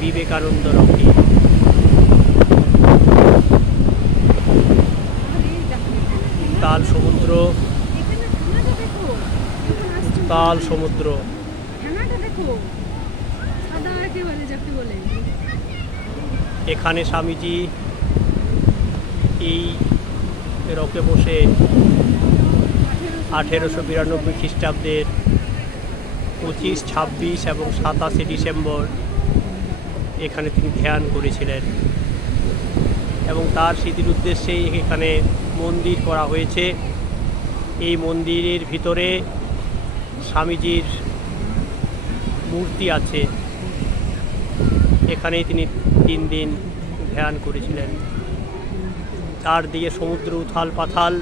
Vivekananda Rocky. তাল সমুদ্র। তাল সমুদ্র। এখানে স্বামীজি এই রকে বসে আঠেরোশো বিরানব্বই খ্রিস্টাব্দের পঁচিশ, ছাব্বিশ এবং সাতাশে ডিসেম্বর এখানে তিনি ধ্যান করেছিলেন। এবং তার স্মৃতির উদ্দেশ্যেই এখানে মন্দির করা হয়েছে। এই মন্দিরের ভিতরে স্বামীজির মূর্তি আছে। এখানেই তিনি তিন দিন ধ্যান করেছিলেন। চারদিকে সমুদ্র উথাল পাথাল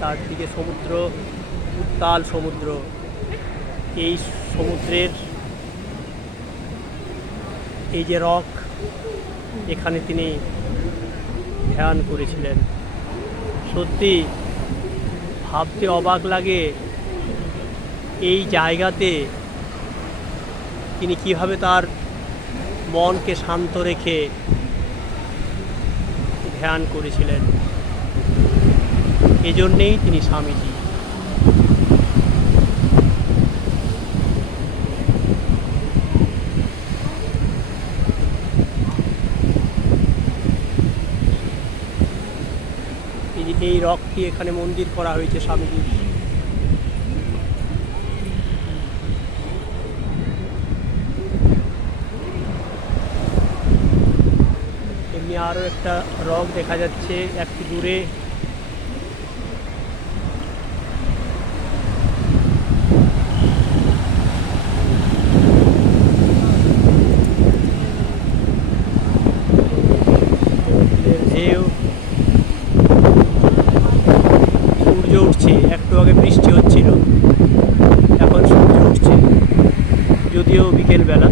চারদিকে সমুদ্র উত্তাল সমুদ্র। এই সমুদ্রের এই যে রক, এখানে তিনি ধ্যান করেছিলেন। সত্যি ভাবতে অবাক লাগে এই জায়গাতে তিনি কীভাবে তার মনকে শান্ত রেখে ধ্যান করেছিলেন। এজন্যেই তিনি স্বামীজি। এই রকটি এখানে মন্দির করা হয়েছে স্বামীজির। এমনি আরও একটা রক দেখা যাচ্ছে, একটু দূরে। যদিও বিকেলবেলা।